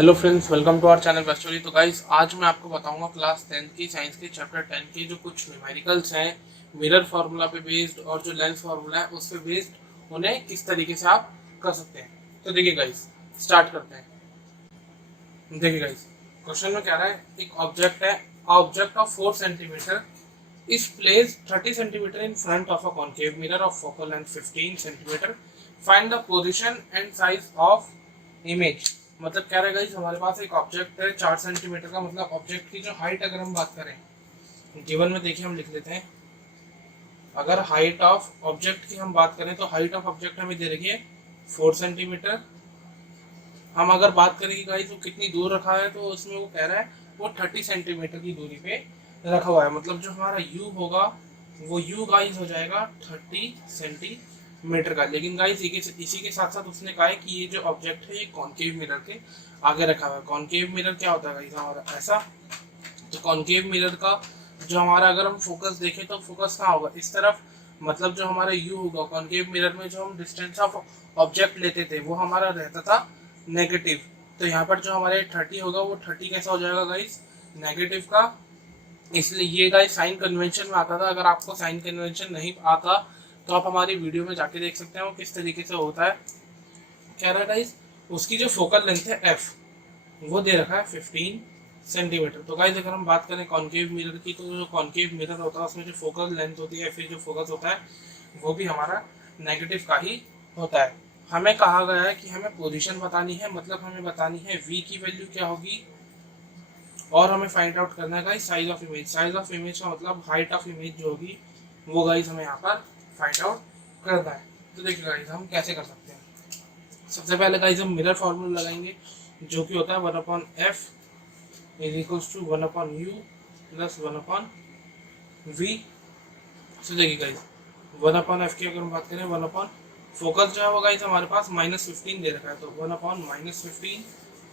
Hello friends, welcome to our channel best story. तो guys, आज मैं आपको बताऊंगा क्लास 10 की साइंस के चैप्टर 10 के जो कुछ न्यूमेरिकल्स हैं मिरर फार्मूला पे बेस्ड और जो लेंस फार्मूला है उस पे बेस्ड उन्हें किस तरीके से आप कर सकते हैं। तो देखिए गाइस, स्टार्ट करते हैं। देखिए गाइस, क्वेश्चन में क्या रहा है, एक ऑब्जेक्ट है, object of 4 centimetre is placed 30 centimeter in front of a concave mirror of focal length 15 centimeter. Find the position and size of image. मतलब क्या रहेगा, इस हमारे पास एक ऑब्जेक्ट है 4 सेंटीमीटर का, मतलब ऑब्जेक्ट की जो हाइट अगर हम बात करें गिवन में, देखिए हम लिख लेते हैं। अगर हाइट ऑफ ऑब्जेक्ट की हम बात करें तो हाइट ऑफ ऑब्जेक्ट हमें दे रखी है 4 सेंटीमीटर। हम अगर बात करें कि गाइस वो कितनी दूर रखा है, तो उसमें वो कह रहा है वो 30 सेंटीमीटर की दूरी पे रखा हुआ है। मतलब जो हमारा u होगा वो u गाइस हो जाएगा 30 सेंटीमीटर का। लेकिन गाइस इसी के साथ साथ उसने कहा है कि ये जो ऑब्जेक्ट है ये कॉनकेव मिरर के आगे रखा हुआ है। कॉनकेव मिरर क्या होता है गाइस हमारा, ऐसा। तो कॉनकेव मिरर का जो हमारा, अगर हम फोकस देखें तो फोकस कहाँ होगा, इस तरफ। मतलब जो हमारा u होगा कॉनकेव मिरर में, जो हम डिस्टेंस ऑफ ऑब्जेक्ट लेते थे वो हमारा रहता था नेगेटिव। तो यहाँ पर जो हमारे 30 होगा वो 30 कैसा हो जाएगा गाइस, नेगेटिव का। इसलिए ये गाइस साइन कन्वेंशन में आता था। अगर आपको साइन कन्वेंशन नहीं आता तो आप हमारी वीडियो में जाके देख सकते हैं वो किस तरीके से होता है। कह रहा है गाइस उसकी जो फोकल लेंथ है एफ वो दे रखा है 15 सेंटीमीटर। तो गाइस अगर हम बात करें कॉनकेव मिरर की, तो जो कॉनकेव मिरर होता है उसमें जो फोकल लेंथ होती है, फिर जो फोकस होता है वो भी हमारा नेगेटिव का ही होता है। हमें कहा गया है कि हमें पोजीशन बतानी है, मतलब हमें बतानी है v की वैल्यू क्या होगी, और हमें फाइंड आउट करना है guys size of image. Size of image का मतलब हाइट ऑफ इमेज जो होगी वो गाइस हमें यहाँ पर फाइंड आउट करना है। तो देखिए गाइस हम कैसे कर सकते हैं। सबसे पहले गाइस हम मिरर फार्मूला लगाएंगे, जो कि होता है 1/f is equals to 1/u plus 1/v। तो देखिए गाइस 1/f की अगर हम बात करें, 1 फोकस जो है वो गाइस हमारे पास -15 दे रखा है, तो 1/-15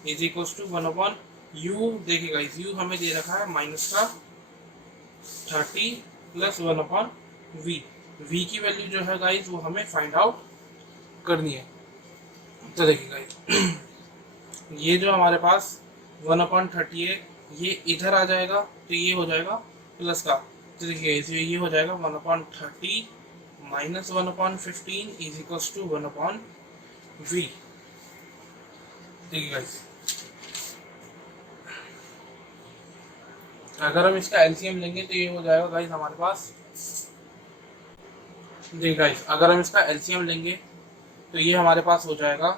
इज इक्वल्स टू 1/u। देखिए गाइस u हमें दे रखा है माइनस का 30 प्लस 1/v। v की वैल्यू जो है गाइस वो हमें फाइंड आउट करनी है। तो देखिए गाइस ये जो हमारे पास 1/30 है ये इधर आ जाएगा, तो ये हो जाएगा प्लस का। तो देखिए ये हो जाएगा 1/30 minus 1/15 is equals to 1/v। देखिए गाइस अगर हम इसका एलसीएम लेंगे तो ये हो जाएगा गाइस हमारे पास। देखिए गाइस अगर हम इसका एलसीएम लेंगे तो ये हमारे पास हो जाएगा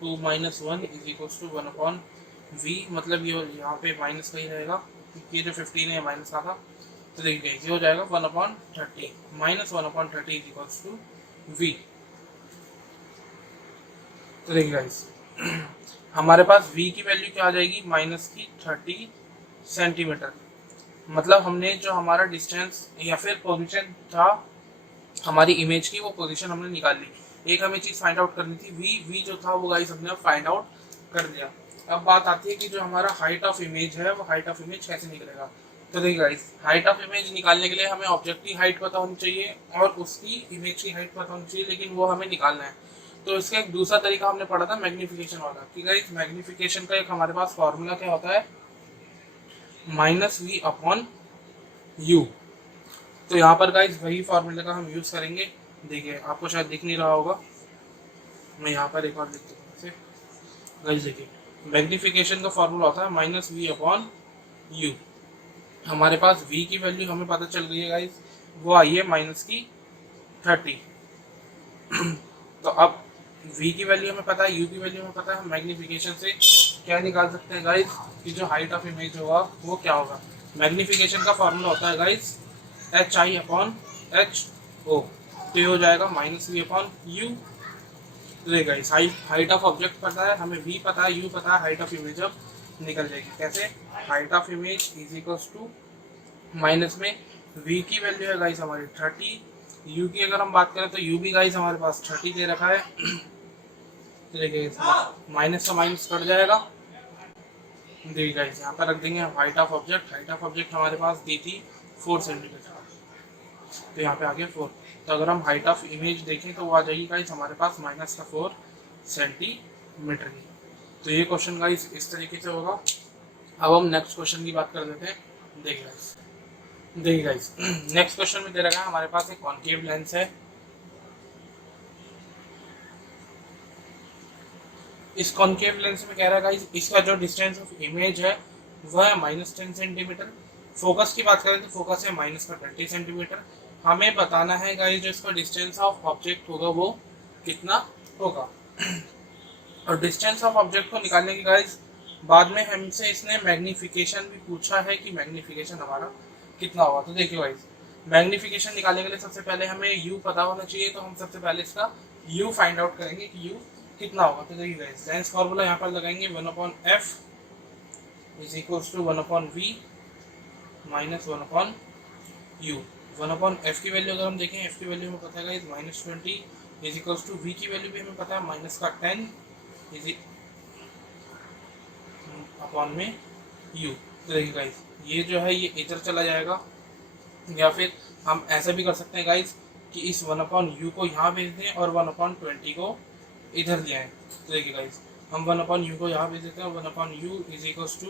2 - 1 इज इक्वल्स टू 1/v। मतलब ये यहाँ पे माइनस का ही रहेगा, ये जो 15 है माइनस का था। तो देखिए ये हो जाएगा 1/30 minus 1/30 is equals to v। तो देखिए गाइस हमारे पास v की वैल्यू क्या आ जाएगी, माइनस की 30 सेंटीमीटर। मतलब हमने जो हमारा डिस्टेंस या फिर पोजीशन था हमारी इमेज की, वो पोजीशन हमने निकाल ली। एक हमें चीज़ फाइंड आउट करनी थी, v जो था वो गाइस हमने फाइंड आउट कर दिया। अब बात आती है कि जो हमारा हाइट ऑफ इमेज है वो हाइट ऑफ इमेज कैसे निकलेगा। तो देखिए गाइस हाइट ऑफ इमेज निकालने के लिए हमें ऑब्जेक्ट की हाइट पता होनी चाहिए और उसकी इमेज की हाइट पता होनी चाहिए, लेकिन वो हमें निकालना है। तो इसका एक दूसरा तरीका हमने पढ़ा था मैग्निफिकेशन वाला, कि गाइस मैग्निफिकेशन का एक हमारे पास फॉर्मूला क्या होता है, -v/u। तो यहाँ पर गाइस वही फॉर्मूले का हम यूज़ करेंगे। देखिए आपको शायद दिख नहीं रहा होगा, मैं यहाँ पर एक बार लिख देता हूँ। गाइस देखिए मैग्निफिकेशन का फॉर्मूला होता है -v/u। हमारे पास v की वैल्यू हमें पता चल गई है गाइस, वो आई है -30। तो अब v की वैल्यू हमें पता है, u की वैल्यू हमें पता है, हम मैग्निफिकेशन से क्या निकाल सकते हैं गाइस कि जो हाइट ऑफ इमेज होगा वो क्या होगा। मैग्निफिकेशन का फॉर्मूला होता है गाइस hi/ho। तो ये हो जाएगा -v/u। तो गाइस हाइट ऑफ ऑब्जेक्ट पता है, हमें v पता है, u पता है, हाइट ऑफ इमेज अब निकल जाएगी कैसे। Height of image is equals to minus में v की वैल्यू है गाइस हमारी 30, u की अगर हम बात करें तो u भी गाइस हमारे पास 30 दे रखा है। तो देखिए माइनस का माइनस कट जाएगा। देखिए गाइस यहाँ पर रख देंगे height of object. Height of object हमारे पास दी थी 4 सेंटीमीटर, तो यहाँ पे आ गया 4। तो अगर हम हाइट ऑफ इमेज देखें तो वो आ जाएगी गाइस हमारे पास -4 सेंटीमीटर की। तो ये क्वेश्चन गाइस इस तरीके से होगा। अब हम नेक्स्ट क्वेश्चन की बात कर लेते हैं। देखिए गाइस नेक्स्ट क्वेश्चन में दे रखा है हमारे पास एक कॉन्केव लेंस है। इस कॉन्केव लेंस में कह रहा है गाइस इसका जो डिस्टेंस ऑफ इमेज है वह है -10 सेंटीमीटर। फोकस की बात करें तो फोकस है -20 सेंटीमीटर। हमें बताना है गाइस जो इसका डिस्टेंस ऑफ ऑब्जेक्ट होगा वो कितना होगा। और डिस्टेंस ऑफ ऑब्जेक्ट को निकालने की गाइस बाद में हमसे इसने मैग्निफिकेशन भी पूछा है कि मैग्निफिकेशन हमारा कितना होगा। तो देखिए गाइस मैग्निफिकेशन निकालने के लिए सबसे पहले हमें u पता होना चाहिए, तो हम सबसे पहले इसका u फाइंड आउट करेंगे कि u कितना होगा। तो देखिए गाइस लेंस फार्मूला यहाँ पर लगाएंगे 1/f is equals to 1/v minus 1/u। 1/f की वैल्यू अगर हम देखें, f की वैल्यू हमें पता है guys -20 is equals to v की वैल्यू भी हमें पता है -10 इज अपॉन में u। तो देखिए गाइस ये जो है ये इधर चला जाएगा, या फिर हम ऐसा भी कर सकते हैं गाइस कि इस 1/u को यहाँ भेज दें और 1/20 को इधर ले आए। तो देखिए गाइस हम 1/u को यहाँ भेज देते हैं, 1/u is equals to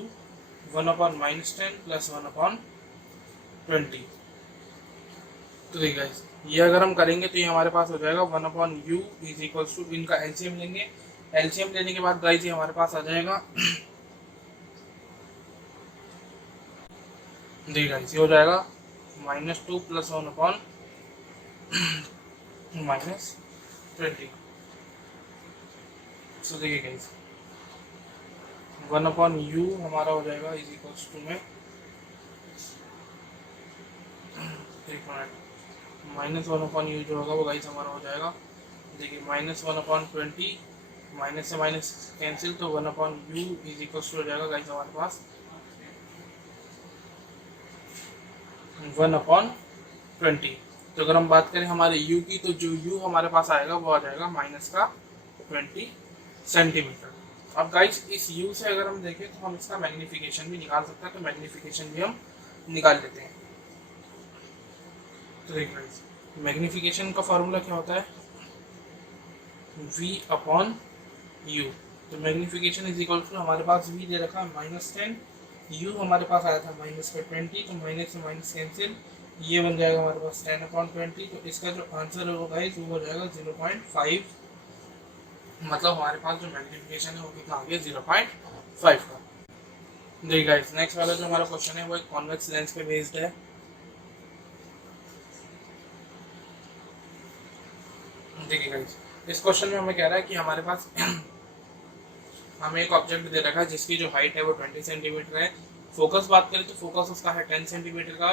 1/-10 plus 1/20। तो देखिए गाइस ये अगर हम करेंगे तो ये हमारे पास हो जाएगा 1/u इज इक्वल्स टू, इनका एलसीएम लेंगे। एलसीएम लेने के बाद गाइस ये हमारे पास आ जाएगा देखिए गाइस ये हो जाएगा -2 प्लस 1/-20। तो देखिए गाइस 1/u हमारा हो जाएगा इज इक्वल्स टू में, एक मिनट, -1/u जो होगा वो गाइस हमारा हो जाएगा, देखिए -1/20, माइनस से माइनस कैंसिल, तो 1/u इज इक्वल्स टू हो जाएगा गाइस हमारे पास 1/20। तो अगर हम बात करें हमारे u की, तो जो u हमारे पास आएगा वो आ जाएगा -20 सेंटीमीटर। अब गाइस इस u से अगर हम देखें तो हम इसका मैग्नीफिकेशन भी निकाल सकते हैं, तो मैग्नीफिकेशन भी हम निकाल लेते हैं। तो देखिए गाइस मैग्नीफिकेशन का फॉर्मूला क्या होता है, v/u। तो मैग्नीफिकेशन इज इक्वल टू हमारे पास v दे रखा है -10, u हमारे पास आया था -20, तो माइनस से माइनस कैंसिल, ये बन जाएगा हमारे पास 10/20। तो इसका जो आंसर होगा गाइस वो हो जाएगा 0.5, मतलब हमारे पास जो मैग्नीफिकेशन है वो कितना आ गया 0.5 का। देखिए गाइस नेक्स्ट वाला जो हमारा क्वेश्चन है वो एक कॉन्वेक्स लेंस पे बेस्ड है। देखिए गाइस इस क्वेश्चन में हमें कह रहा है कि हमारे पास हमें एक ऑब्जेक्ट दे रखा है जिसकी जो हाइट है वो 20 सेंटीमीटर है। फोकस बात करें तो फोकस उसका है 10 सेंटीमीटर का।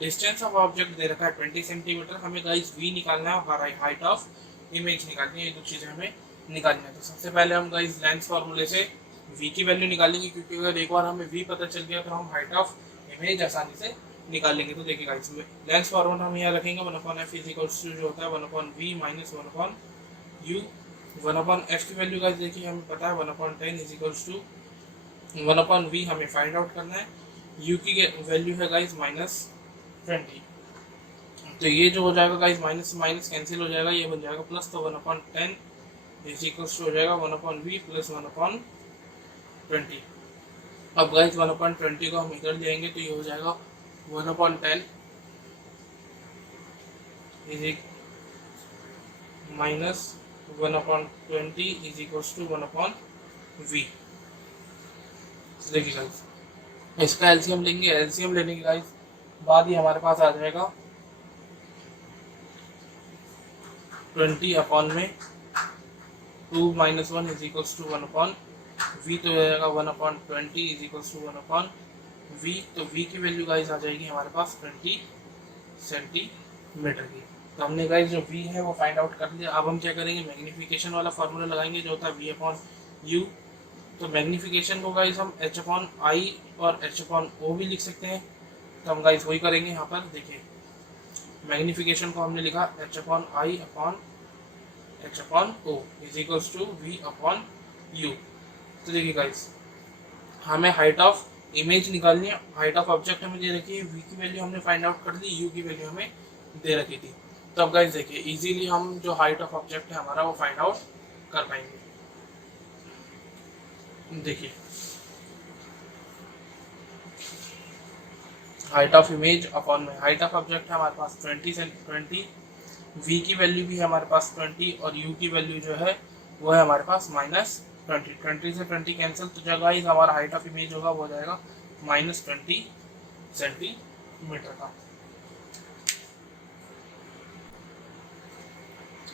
डिस्टेंस ऑफ ऑब्जेक्ट दे रखा है 20 सेंटीमीटर। हमें गाइस v निकालना है और हाइट ऑफ इमेज निकालनी है, ये दो चीज़ें हमें निकालनी है। तो सबसे पहले हम गाइस लेंस फार्मूले से v की वैल्यू निकालेंगे, क्योंकि अगर एक बार हमें v पता चल गया तो हम हाइट ऑफ इमेज आसानी से निकालेंगे। तो देखिए गाइस लेंस फार्मूला हम यहाँ रखेंगे 1/f इज इक्वल्स टू जो होता है 1/v माइनस 1/u। 1/f की वैल्यू गाइस देखिए हमें पता है 1/10 इज इक्वल्स टू 1/v हमें फाइंड आउट करना है। u की वैल्यू है गाइस -20। तो ये जो हो जाएगा गाइस माइनस से माइनस कैंसिल हो जाएगा, ये बन जाएगा प्लस, तो 1/10 इज इक्वल्स टू हो जाएगा 1/v प्लस 1/20। अब गाइस 1/20 को हम इधर जाएंगे तो ये हो जाएगा 1/10 is minus 1/20 is equals to 1/v। देखिए गाइस इसका एलसीएम लेंगे, एलसीएम लेने के गाइस बाद ही हमारे पास आ जाएगा 20 में 2 minus 1 is equals to 1/v, तो हो जाएगा 1/20 इज इक्वल्स टू 1/v। तो v की वैल्यू गाइस आ जाएगी हमारे पास 20 सेंटीमीटर की। तो हमने गाइस जो v है वो फाइंड आउट कर लिया। अब हम क्या करेंगे, मैग्नीफिकेशन वाला फार्मूला लगाएंगे जो होता है v/u। तो मैग्नीफिकेशन को गाइस हम h/i और h/o भी लिख सकते हैं, तो हम गाइस वही करेंगे यहाँ पर। देखिए मैग्नीफिकेशन को हमने लिखा h/i upon h/o is equals to v/u। तो देखिए गाइस हमें हाइट ऑफ इमेज निकालनी है, हाइट ऑफ ऑब्जेक्ट हमें दे रखी है, v की वैल्यू हमने फाइंड आउट कर ली, u की वैल्यू हमें दे रखी थी। तो अब गाइस देखिए इजीली हम जो हाइट ऑफ ऑब्जेक्ट है हमारा वो फाइंड आउट कर पाएंगे। देखिए हाइट ऑफ इमेज अपॉन में हाइट ऑफ ऑब्जेक्ट है हमारे पास 20, वी की वैल्यू भी है हमारे पास 20 और यू की वैल्यू जो है वो है हमारे पास -20। 20 से 20 कैंसिल, तो जो गाइस हमारा हाइट ऑफ इमेज होगा वो हो जाएगा -20 सेंटीमीटर का।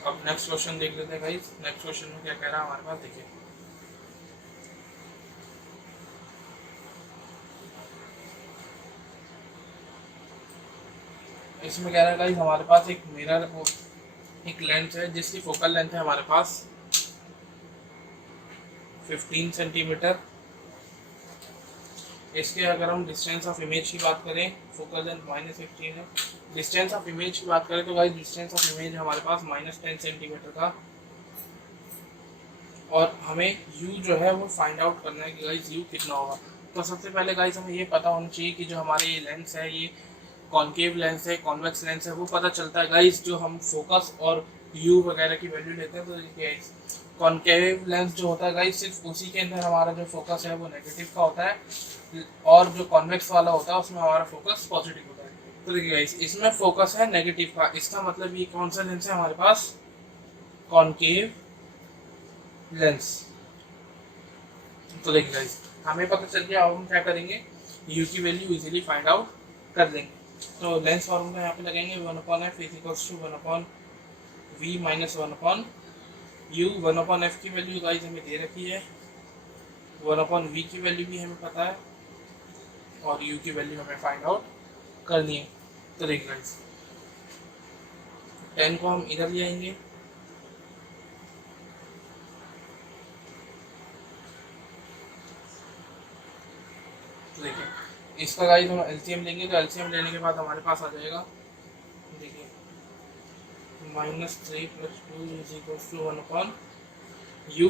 अब नेक्स्ट क्वेश्चन देख लेते हैं गाइस। नेक्स्ट क्वेश्चन में क्या कह रहा है हमारे पास, देखिए इसमें कह रहा है गाइस हमारे पास एक मिरर एक लेंस है जिसकी फोकल लेंथ है हमारे पास 15 सेंटीमीटर। इसके अगर हम डिस्टेंस ऑफ इमेज की बात करें, फोकल लेंथ -15 है। डिस्टेंस ऑफ इमेज की बात करें तो गाइस डिस्टेंस ऑफ इमेज हमारे पास -10 सेंटीमीटर का, और हमें u जो है वो फाइंड आउट करना है कि गाइस u कितना होगा। तो सबसे पहले गाइस हमें ये पता होना चाहिए कि जो हमारे ये लेंस है ये कॉन्केव लेंस है, कॉन्वेक्स लेंस है, वो पता चलता है गाइस जो हम फोकस और u वगैरह की वैल्यू लेते हैं। तो देखिए कॉन्केव लेंस जो होता है गाइस सिर्फ उसी के अंदर हमारा जो फोकस है वो नेगेटिव का होता है, और जो कॉन्वेक्स वाला होता है उसमें हमारा फोकस पॉजिटिव होता है। तो देखिए गाइस इसमें फोकस है नेगेटिव का, इसका मतलब ये कौन सा लेंस है हमारे पास, कॉन्केव लेंस। तो देखिए गाइस हमें पता चल गया, अब हम क्या करेंगे u की वैल्यू इजीली फाइंड आउट कर देंगे। तो लेंस फार्मूला यहाँ पे लगाएंगे 1/f is equals to 1/v minus 1/u। 1/f की वैल्यू गाइस हमें दे रखी है, 1/v की वैल्यू भी हमें पता है, और u की वैल्यू हमें फाइंड आउट करनी है। तो देखिए गाइस 10 को हम इधर ले आएंगे, तो देखिए इसका गाइस हम एलसीएम लेंगे, तो एलसीएम लेने के बाद हमारे पास आ जाएगा, देखिए -3 + 2 इज इक्वल्स टू 1/u।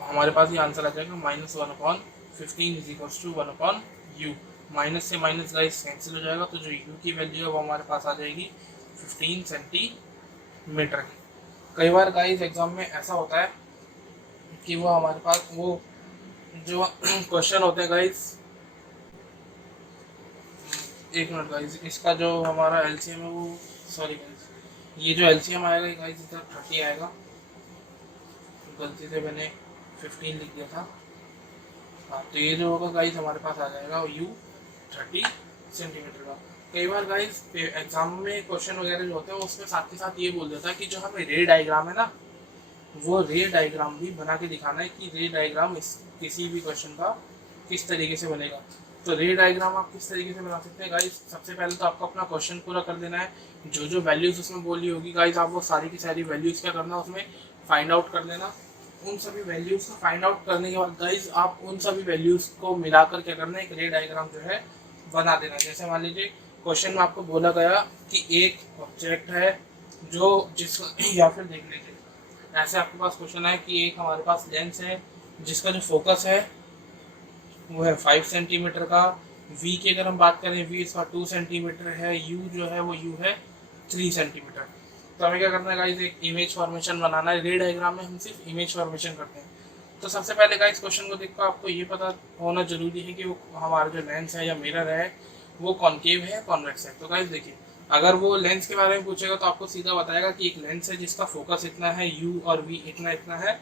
हमारे पास ये आंसर आ जाएगा -1/15 is equals to 1/u। Minus से माइनस गाइस कैंसिल हो जाएगा, तो जो u की वैल्यू है वो हमारे पास आ जाएगी 15 सेंटीमीटर। कई बार गाइस एग्जाम में ऐसा होता है कि वो हमारे पास वो जो क्वेश्चन होते हैं गाइस, एक मिनट गाइस, इसका जो हमारा एलसीएम है वो, सॉरी गाइस ये जो एलसीएम आएगा गाइस इधर 30 आएगा, गलती से मैंने 15 लिख दिया था। हाँ तो ये जो होगा गाइस हमारे पास आ जाएगा u 30 सेंटीमीटर का। कई बार गाइस एग्जाम में क्वेश्चन वगैरह जो होते हैं उसमें साथ के साथ ये बोल देता है कि जो हमें रे डायग्राम है ना, वो रे डायग्राम भी बना के दिखाना है कि रे डायग्राम इस किसी भी क्वेश्चन का किस तरीके से बनेगा। तो रे डायग्राम आप किस तरीके से बना सकते हैं गाइस, सबसे पहले तो आपको अपना क्वेश्चन पूरा कर देना है, जो जो वैल्यूज उसमें बोली होगी गाइस आप वो सारी की सारी वैल्यूज क्या करना है उसमें फाइंड आउट कर देना। उन सभी वैल्यूज को फाइंड आउट करने के बाद गाइस आप उन सभी वैल्यूज को मिलाकर क्या करना है, एक रे डायग्राम जो है बना देना। जैसे मान लीजिए क्वेश्चन में आपको बोला गया कि एक ऑब्जेक्ट है जो जिस या फिर देख लीजिए ऐसे आपके पास क्वेश्चन है कि एक हमारे पास लेंस है जिसका जो फोकस है वो है 5 सेंटीमीटर का, v की अगर हम बात करें v इसका 2 सेंटीमीटर है, u जो है वो u है 3 सेंटीमीटर। तो हमें क्या करना है गाइस, एक इमेज फॉर्मेशन बनाना है। रे डायग्राम में हम सिर्फ इमेज फॉर्मेशन करते हैं। तो सबसे पहले गाइस क्वेश्चन को देखकर आपको ये पता होना जरूरी है कि वो हमारा जो लेंस है या मिरर है वो कॉन्केव है कॉन्वेक्स है। तो गाइस देखिए अगर वो लेंस के बारे में पूछेगा तो आपको सीधा बताएगा कि एक लेंस है जिसका फोकस इतना है, u और v इतना इतना है।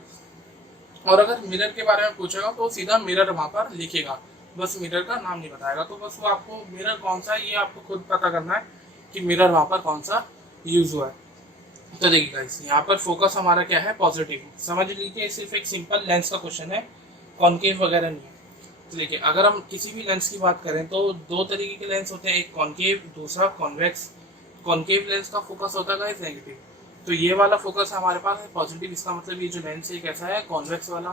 और अगर मिरर के बारे में पूछेगा तो सीधा मिरर वहाँ पर लिखेगा, बस मिरर का नाम नहीं बताएगा। तो बस वो आपको मिरर कौन सा है ये आपको खुद पता करना है कि मिरर वहाँ पर कौन सा यूज हुआ है। तो देखिए गाइस यहाँ पर फोकस हमारा क्या है, पॉजिटिव। समझ लीजिए सिर्फ एक सिंपल लेंस का क्वेश्चन है, कॉन्केव वगैरह नहीं है। तो देखिए अगर हम किसी भी लेंस की बात करें तो दो तरीके के लेंस होते हैं, एक कॉन्केव दूसरा कॉन्वेक्स। कॉन्केव लेंस का फोकस होता है गाइस नेगेटिव, तो ये वाला फोकस हमारे पास है पॉजिटिव। इसका मतलब ये जो लेंस है कैसा है, कॉन्वेक्स वाला।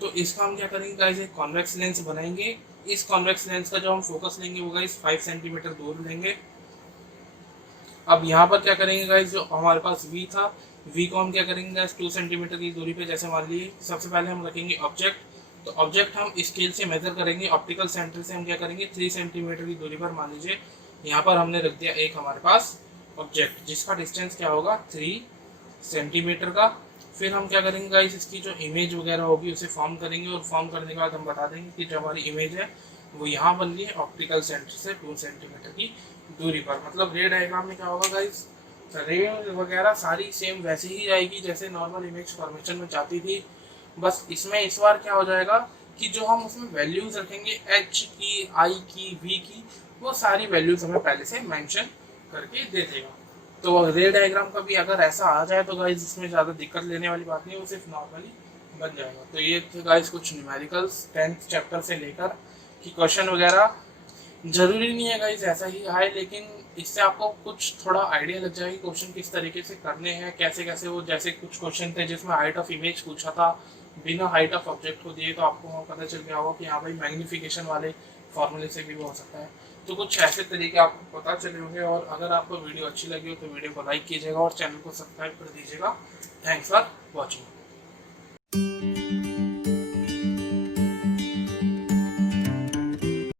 तो इसका हम क्या करेंगे गाइस, एक कॉन्वेक्स लेंस बनाएंगे। इस कॉन्वेक्स लेंस का जो हम फोकस लेंगे वो गाइस 5 सेंटीमीटर दूर लेंगे। अब यहाँ पर क्या करेंगे गाइस, जो हमारे पास v था, v को हम क्या करेंगे गाइस 2 सेंटीमीटर की दूरी पे, जैसे मान लीजिए सबसे पहले हम रखेंगे ऑब्जेक्ट। तो ऑब्जेक्ट हम स्केल से मेजर करेंगे, ऑप्टिकल सेंटर से हम क्या करेंगे 3 सेंटीमीटर की दूरी पर। मान लीजिए यहाँ पर हमने रख दिया एक हमारे पास ऑब्जेक्ट जिसका डिस्टेंस क्या होगा 3 सेंटीमीटर का। फिर हम क्या करेंगे गाइस, इसकी जो इमेज वगैरह होगी उसे फॉर्म करेंगे, और फॉर्म करने के बाद हम बता देंगे कि जो हमारी इमेज है वो यहाँ बन रही है ऑप्टिकल सेंटर से 2 सेंटीमीटर की दूरी पर। मतलब रे डायग्राम में क्या होगा गाइस, रे वगैरह सारी सेम वैसे ही जाएगी जैसे नॉर्मल इमेज फॉर्मेशन में जाती थी। बस इसमें इस बार क्या हो जाएगा कि जो हम उसमें वैल्यूज रखेंगे एच की, आई की, वी की, वो सारी वैल्यूज हमें पहले से मेंशन करके दे देगा। तो रे डायग्राम का भी अगर ऐसा आ जाए तो गाइस इसमें ज़्यादा दिक्कत लेने वाली बात नहीं है, वो सिर्फ नॉर्मली बन जाएगा। तो ये थे गाइस कुछ न्यूमेरिकल्स 10th चैप्टर से लेकर कि क्वेश्चन वगैरह जरूरी नहीं है गाइस ऐसा ही आए, लेकिन इससे आपको कुछ थोड़ा आइडिया लग जाएगी क्वेश्चन किस तरीके से करने हैं, कैसे कैसे वो, जैसे कुछ क्वेश्चन थे जिसमें हाइट ऑफ इमेज पूछा था बिना हाइट ऑफ ऑब्जेक्ट को दिए, तो आपको पता चल गया होगा कि हाँ भाई मैग्नीफिकेशन वाले फॉर्मूले से भी वो हो सकता है। तो कुछ ऐसे तरीके आपको पता चले होंगे, और अगर आपको वीडियो अच्छी लगी हो तो वीडियो को लाइक कीजिएगा और चैनल को सब्सक्राइब कर दीजिएगा। Thanks for watching.